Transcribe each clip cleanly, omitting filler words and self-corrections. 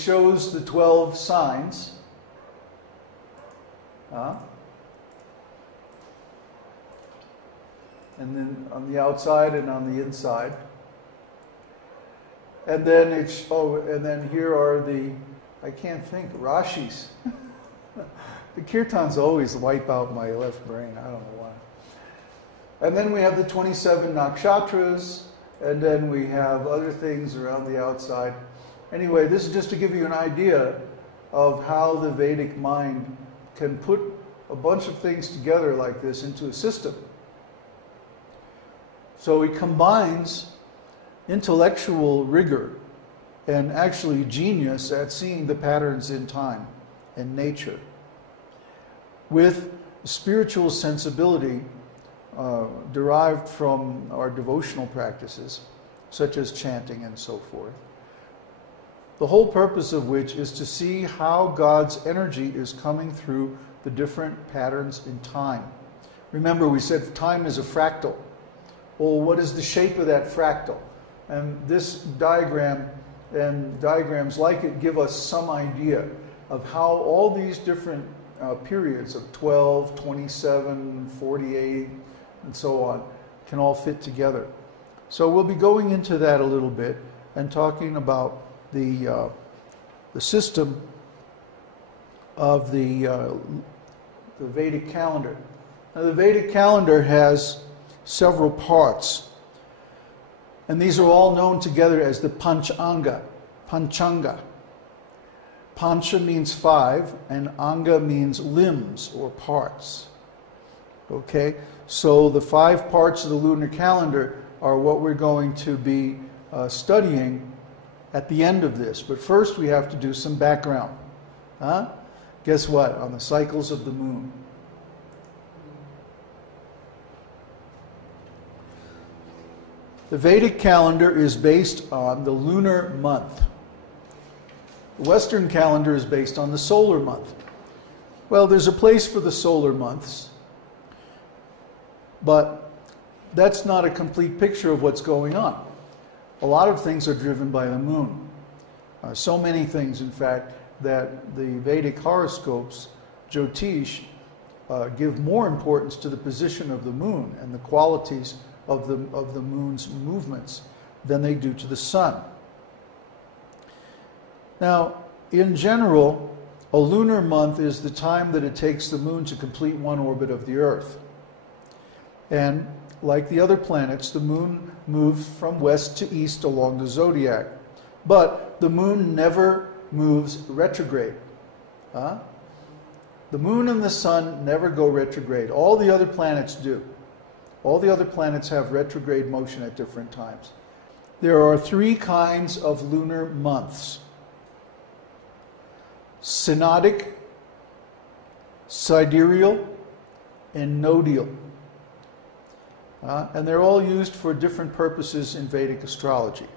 shows the 12 signs. And then on the outside and on the inside. And then and then here are the, I can't think, Rashis. The kirtans always wipe out my left brain. I don't know why. And then we have the 27 nakshatras, and then we have other things around the outside. Anyway, this is just to give you an idea of how the Vedic mind can put a bunch of things together like this into a system. So it combines intellectual rigor and actually genius at seeing the patterns in time and nature with spiritual sensibility derived from our devotional practices, such as chanting and so forth. The whole purpose of which is to see how God's energy is coming through the different patterns in time. Remember, we said time is a fractal. Well, what is the shape of that fractal? And this diagram and diagrams like it give us some idea of how all these different periods of 12, 27, 48, and so on can all fit together. So we'll be going into that a little bit and talking about the system of the Vedic calendar. Now, the Vedic calendar has several parts, and these are all known together as the Panchanga. Pancha means 5, and Anga means limbs or parts. Okay, so the 5 parts of the lunar calendar are what we're going to be studying at the end of this. But first we have to do some background. Guess what? On the cycles of the moon. The Vedic calendar is based on the lunar month. The Western calendar is based on the solar month. Well, there's a place for the solar months, but that's not a complete picture of what's going on. A lot of things are driven by the moon. So many things, in fact, that the Vedic horoscopes, Jyotish, give more importance to the position of the moon and the qualities of the moon's movements than they do to the sun. Now, in general, a lunar month is the time that it takes the moon to complete one orbit of the Earth. And like the other planets, the moon moves from west to east along the zodiac. But the moon never moves retrograde. The moon and the sun never go retrograde. All the other planets do. All the other planets have retrograde motion at different times. There are 3 kinds of lunar months: synodic, sidereal, and nodial. And they're all used for different purposes in Vedic astrology.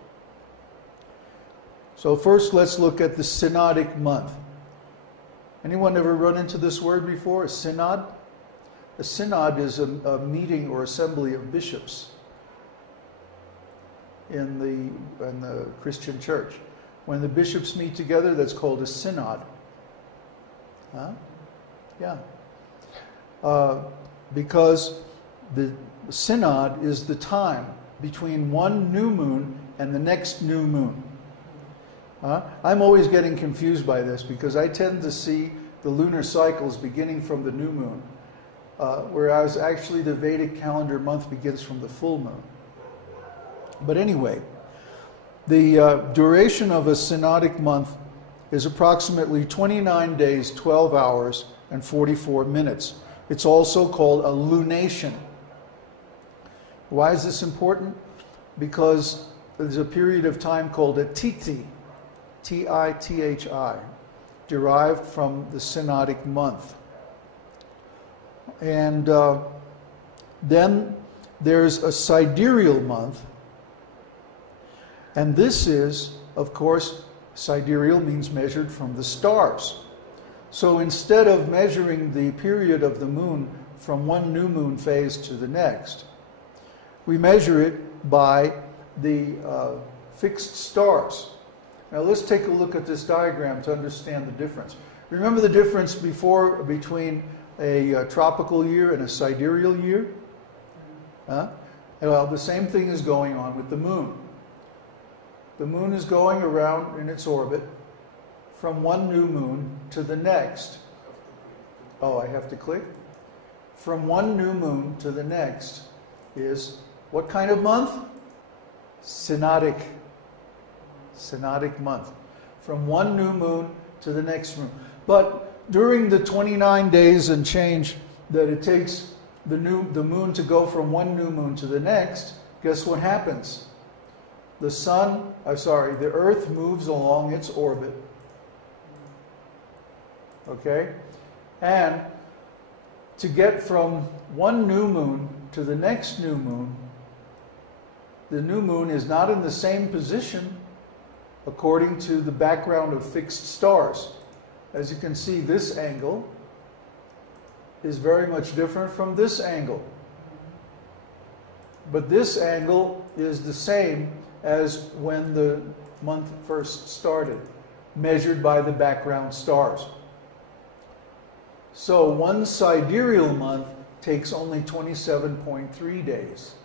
So first let's look at the synodic month. Anyone ever run into this word before, a synod? A synod is a meeting or assembly of bishops in the Christian church. When the bishops meet together, that's called a synod. Yeah. Because the synod is the time between one new moon and the next new moon. I'm always getting confused by this because I tend to see the lunar cycles beginning from the new moon, whereas actually the Vedic calendar month begins from the full moon. But anyway, the duration of a synodic month is approximately 29 days, 12 hours, and 44 minutes. It's also called a lunation. Why is this important? Because there's a period of time called a tithi, T-I-T-H-I, derived from the synodic month. And then there's a sidereal month, and this is, of course, sidereal means measured from the stars. So instead of measuring the period of the moon from one new moon phase to the next, we measure it by the fixed stars. Now let's take a look at this diagram to understand the difference. Remember the difference before between a tropical year and a sidereal year? Huh? Well, the same thing is going on with the moon. The moon is going around in its orbit from one new moon to the next. Oh, I have to click? From one new moon to the next is what kind of month? Synodic. Synodic month. From one new moon to the next moon. But during the 29 days and change that it takes the moon to go from one new moon to the next, guess what happens? The Earth moves along its orbit. Okay? And to get from one new moon to the next new moon, the new moon is not in the same position according to the background of fixed stars. As you can see, this angle is very much different from this angle. But this angle is the same as when the month first started, measured by the background stars. So one sidereal month takes only 27.3 days,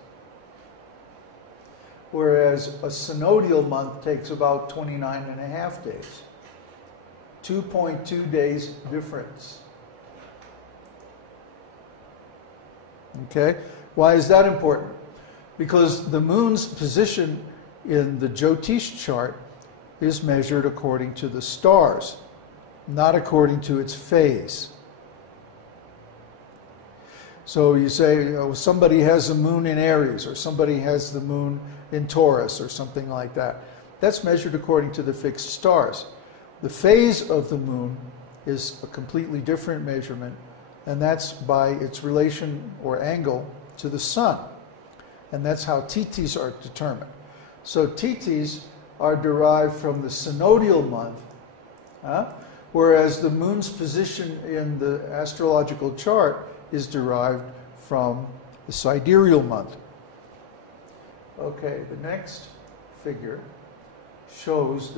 whereas a synodial month takes about 29.5 days. 2.2 days difference. Okay? Why is that important? Because the moon's position in the Jyotish chart is measured according to the stars, not according to its phase. So you say, you know, somebody has a moon in Aries, or somebody has the moon in Taurus, or something like that. That's measured according to the fixed stars. The phase of the moon is a completely different measurement, and that's by its relation or angle to the sun. And that's how tithis are determined. So tithis are derived from the synodial month, whereas the moon's position in the astrological chart is derived from the sidereal month. Okay, the next figure shows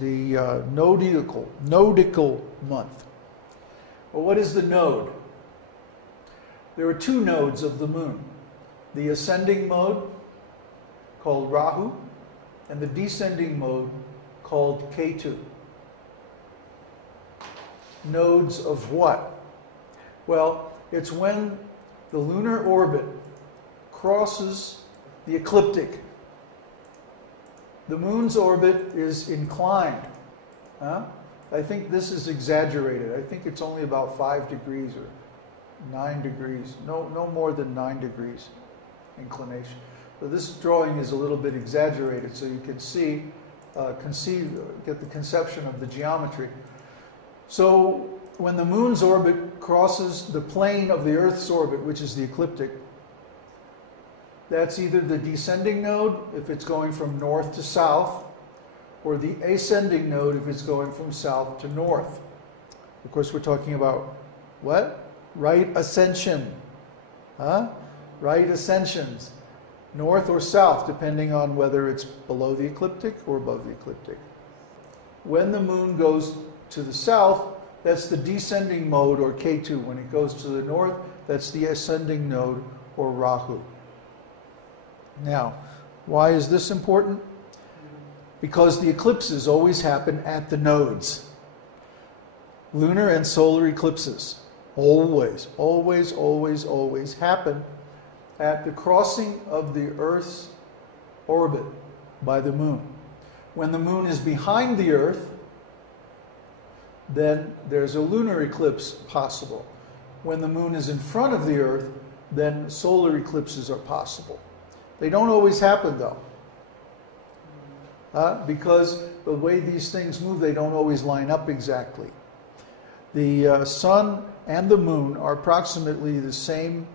the nodical month. Well, what is the node? There are two nodes of the moon. The ascending mode, called Rahu, and the descending mode, called Ketu. Nodes of what? Well, it's when the lunar orbit crosses the ecliptic. The moon's orbit is inclined. I think this is exaggerated. I think it's only about 5 degrees or 9 degrees. No more than 9 degrees inclination. So this drawing is a little bit exaggerated, so you can see, get the conception of the geometry. So when the moon's orbit crosses the plane of the Earth's orbit, which is the ecliptic, that's either the descending node, if it's going from north to south, or the ascending node, if it's going from south to north. Of course, we're talking about what? Right ascension. Right ascensions. North or south, depending on whether it's below the ecliptic or above the ecliptic. When the moon goes to the south, that's the descending mode, or Ketu. When it goes to the north, that's the ascending node, or Rahu. Now, why is this important? Because the eclipses always happen at the nodes. Lunar and solar eclipses always happen at the crossing of the Earth's orbit by the moon. When the moon is behind the Earth, then there's a lunar eclipse possible. When the moon is in front of the Earth, then solar eclipses are possible. They don't always happen, though, because the way these things move, they don't always line up exactly. The sun and the moon are approximately the same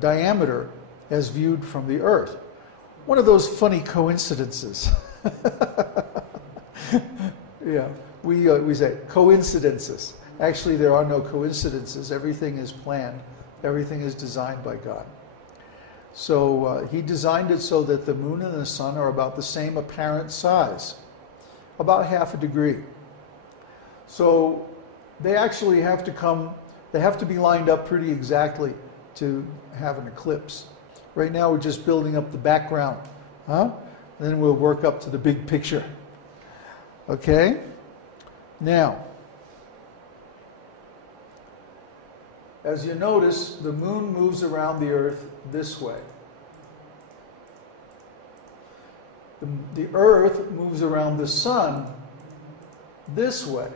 diameter as viewed from the Earth. One of those funny coincidences. Yeah, we say coincidences. Actually, there are no coincidences. Everything is planned. Everything is designed by God. So he designed it so that the moon and the sun are about the same apparent size. about half a degree. So they actually have to come, they have to be lined up pretty exactly to have an eclipse. Right now we're just building up the background, huh? And then we'll work up to the big picture. Okay? Now, as you notice, the moon moves around the earth this way. The earth moves around the sun this way.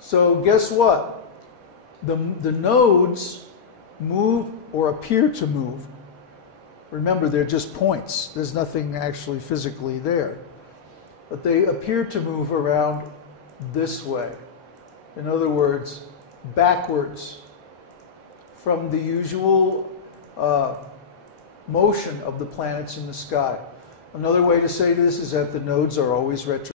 So guess what? The nodes move or appear to move. Remember, they're just points. There's nothing actually physically there. But they appear to move around this way. In other words, backwards from the usual motion of the planets in the sky. Another way to say this is that the nodes are always retrograde.